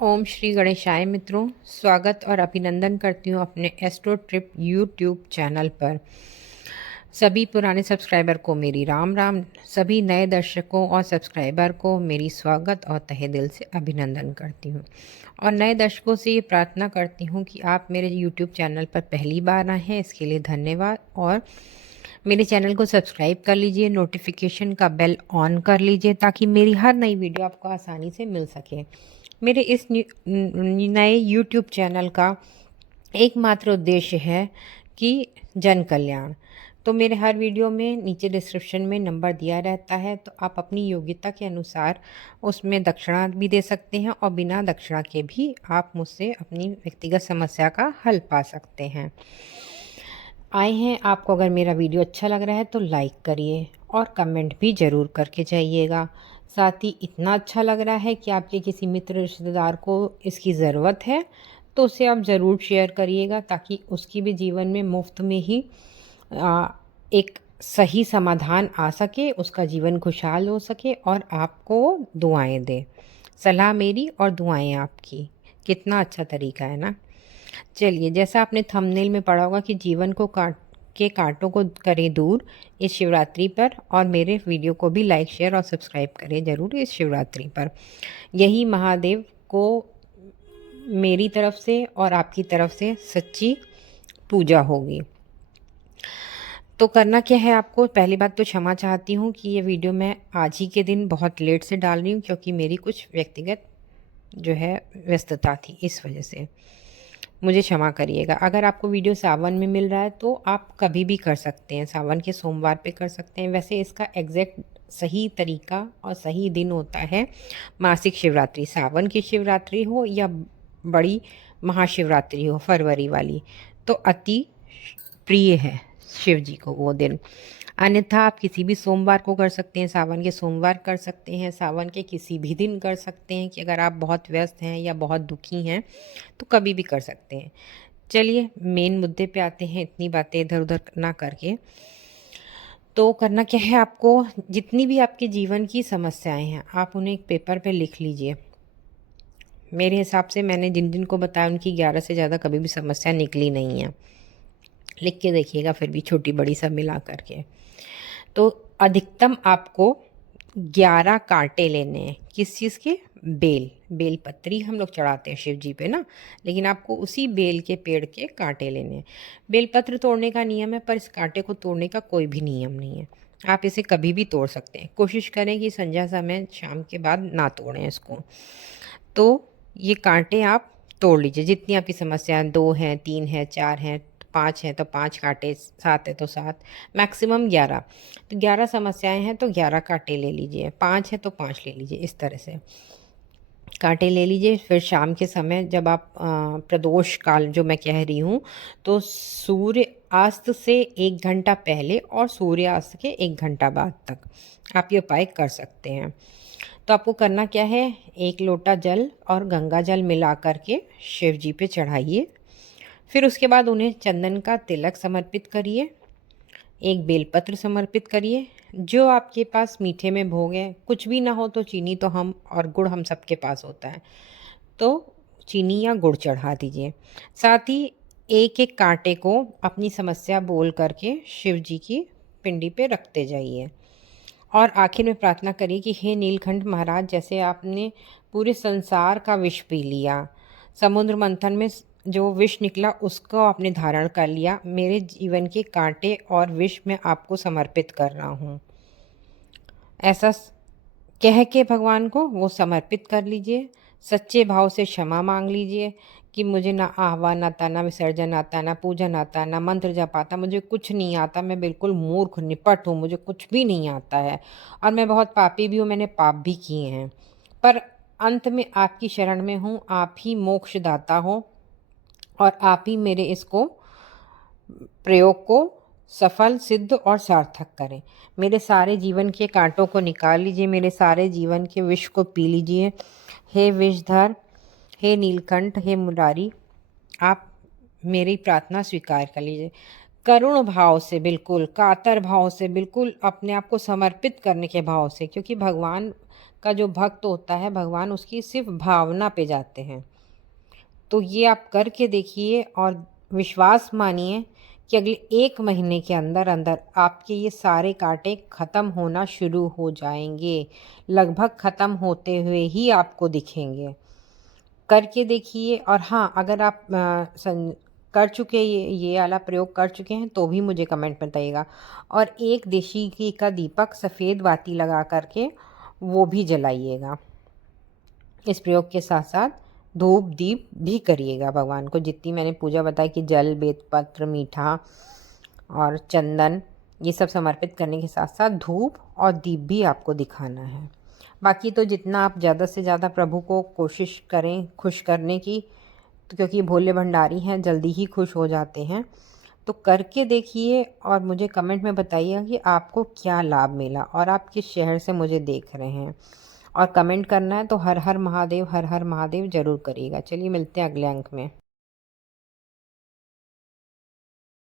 ओम श्री गणेशाय मित्रों, स्वागत और अभिनंदन करती हूँ अपने एस्ट्रो ट्रिप यूट्यूब चैनल पर। सभी पुराने सब्सक्राइबर को मेरी राम राम, सभी नए दर्शकों और सब्सक्राइबर को मेरी स्वागत और तहे दिल से अभिनंदन करती हूँ। और नए दर्शकों से ये प्रार्थना करती हूँ कि आप मेरे यूट्यूब चैनल पर पहली बार आए हैं, इसके लिए धन्यवाद। और मेरे चैनल को सब्सक्राइब कर लीजिए, नोटिफिकेशन का बेल ऑन कर लीजिए ताकि मेरी हर नई वीडियो आपको आसानी से मिल सके। मेरे इस नए यूट्यूब चैनल का एकमात्र उद्देश्य है कि जन कल्याण। तो मेरे हर वीडियो में नीचे डिस्क्रिप्शन में नंबर दिया रहता है, तो आप अपनी योग्यता के अनुसार उसमें दक्षिणा भी दे सकते हैं और बिना दक्षिणा के भी आप मुझसे अपनी व्यक्तिगत समस्या का हल पा सकते हैं। आए हैं, आपको अगर मेरा वीडियो अच्छा लग रहा है तो लाइक करिए और कमेंट भी ज़रूर करके जाइएगा। साथ ही इतना अच्छा लग रहा है कि आपके किसी मित्र रिश्तेदार को इसकी ज़रूरत है तो उसे आप ज़रूर शेयर करिएगा ताकि उसकी भी जीवन में मुफ्त में ही एक सही समाधान आ सके, उसका जीवन खुशहाल हो सके और आपको दुआएं दे। सलाह मेरी और दुआएं आपकी, कितना अच्छा तरीका है ना। चलिए, जैसा आपने थंबनेल में पढ़ा होगा कि जीवन को कांटों को करें दूर इस शिवरात्रि पर, और मेरे वीडियो को भी लाइक शेयर और सब्सक्राइब करें ज़रूर इस शिवरात्रि पर। यही महादेव को मेरी तरफ से और आपकी तरफ से सच्ची पूजा होगी। तो करना क्या है आपको, पहली बात तो क्षमा चाहती हूँ कि ये वीडियो मैं आज ही के दिन बहुत लेट से डाल रही हूँ, क्योंकि मेरी कुछ व्यक्तिगत जो है व्यस्तता थी, इस वजह से मुझे क्षमा करिएगा। अगर आपको वीडियो सावन में मिल रहा है तो आप कभी भी कर सकते हैं, सावन के सोमवार पे कर सकते हैं। वैसे इसका एग्जैक्ट सही तरीका और सही दिन होता है मासिक शिवरात्रि, सावन की शिवरात्रि हो या बड़ी महाशिवरात्रि हो फरवरी वाली, तो अति प्रिय है शिव जी को वो दिन। अन्यथा आप किसी भी सोमवार को कर सकते हैं, सावन के सोमवार कर सकते हैं, सावन के किसी भी दिन कर सकते हैं कि अगर आप बहुत व्यस्त हैं या बहुत दुखी हैं तो कभी भी कर सकते हैं। चलिए मेन मुद्दे पे आते हैं, इतनी बातें इधर उधर ना करके। तो करना क्या है आपको, जितनी भी आपके जीवन की समस्याएं हैं आप उन्हें एक पेपर पे लिख लीजिए। मेरे हिसाब से मैंने जिन जिन को बताया उनकी 11 से ज़्यादा कभी भी समस्या निकली नहीं है। लिख के देखिएगा, फिर भी छोटी बड़ी सब मिला करके। तो अधिकतम आपको 11 कांटे लेने हैं। किस चीज़ के? बेल पत्री हम लोग चढ़ाते हैं शिव जी पे ना, लेकिन आपको उसी बेल के पेड़ के कांटे लेने हैं। बेलपत्र तोड़ने का नियम है, पर इस कांटे को तोड़ने का कोई भी नियम नहीं है। आप इसे कभी भी तोड़ सकते हैं। कोशिश करें कि संध्या समय शाम के बाद ना तोड़ें इसको। तो ये कांटे आप तोड़ लीजिए, जितनी आपकी समस्या है, 2 हैं, 3 हैं, 4 हैं, 5 हैं तो 5 कांटे, 7 है तो 7, मैक्सिमम 11। तो 11 समस्याएं हैं तो 11 कांटे ले लीजिए, 5 है तो 5 ले लीजिए, इस तरह से कांटे ले लीजिए। फिर शाम के समय जब आप प्रदोष काल जो मैं कह रही हूँ, तो सूर्य अस्त से 1 घंटा पहले और सूर्यास्त के 1 घंटा बाद तक आप ये उपाय कर सकते हैं। तो आपको करना क्या है, 1 लोटा जल और गंगा जल मिला करके शिव जी पे चढ़ाइए। फिर उसके बाद उन्हें चंदन का तिलक समर्पित करिए, एक बेलपत्र समर्पित करिए। जो आपके पास मीठे में भोग है, कुछ भी ना हो तो चीनी तो हम और गुड़ हम सबके पास होता है, तो चीनी या गुड़ चढ़ा दीजिए। साथ ही एक एक कांटे को अपनी समस्या बोल करके शिव जी की पिंडी पे रखते जाइए। और आखिर में प्रार्थना करिए कि हे नीलकंठ महाराज, जैसे आपने पूरे संसार का विष पी लिया, समुद्र मंथन में जो विष निकला उसको आपने धारण कर लिया, मेरे जीवन के कांटे और विष मैं आपको समर्पित कर रहा हूँ। ऐसा कह के भगवान को वो समर्पित कर लीजिए। सच्चे भाव से क्षमा मांग लीजिए कि मुझे ना आह्वान आता, ना विसर्जन आता, ना पूजन आता, ना मंत्र जप आता, मुझे कुछ नहीं आता, मैं बिल्कुल मूर्ख निपट हूँ, मुझे कुछ भी नहीं आता है और मैं बहुत पापी भी हूँ, मैंने पाप भी किए हैं। पर अंत में आपकी शरण में हूँ, आप ही मोक्षदाता हो और आप ही मेरे इसको प्रयोग को सफल, सिद्ध और सार्थक करें। मेरे सारे जीवन के कांटों को निकाल लीजिए, मेरे सारे जीवन के विष को पी लीजिए। हे विषधर, हे नीलकंठ, हे मुरारी, आप मेरी प्रार्थना स्वीकार कर लीजिए। करुण भाव से, बिल्कुल कातर भाव से, बिल्कुल अपने आप को समर्पित करने के भाव से, क्योंकि भगवान का जो भक्त होता है, भगवान उसकी सिर्फ भावना पे जाते हैं। तो ये आप करके देखिए और विश्वास मानिए कि अगले 1 महीने के अंदर अंदर आपके ये सारे कांटे ख़त्म होना शुरू हो जाएंगे। लगभग ख़त्म होते हुए ही आपको दिखेंगे। करके देखिए। और हाँ, अगर आप कर चुके ये वाला प्रयोग कर चुके हैं तो भी मुझे कमेंट में बताइएगा। और एक देशी घी का दीपक सफ़ेद बाती लगा करके वो भी जलाइएगा। इस प्रयोग के साथ साथ धूप दीप भी करिएगा भगवान को। जितनी मैंने पूजा बताई कि जल, बेलपत्र, मीठा और चंदन, ये सब समर्पित करने के साथ साथ धूप और दीप भी आपको दिखाना है। बाकी तो जितना आप ज़्यादा से ज़्यादा प्रभु को कोशिश करें खुश करने की, तो क्योंकि भोले भंडारी हैं, जल्दी ही खुश हो जाते हैं। तो करके देखिए और मुझे कमेंट में बताइएगा कि आपको क्या लाभ मिला और आप किस शहर से मुझे देख रहे हैं। और कमेंट करना है तो हर हर महादेव, हर हर महादेव ज़रूर करिएगा। चलिए मिलते हैं अगले अंक में।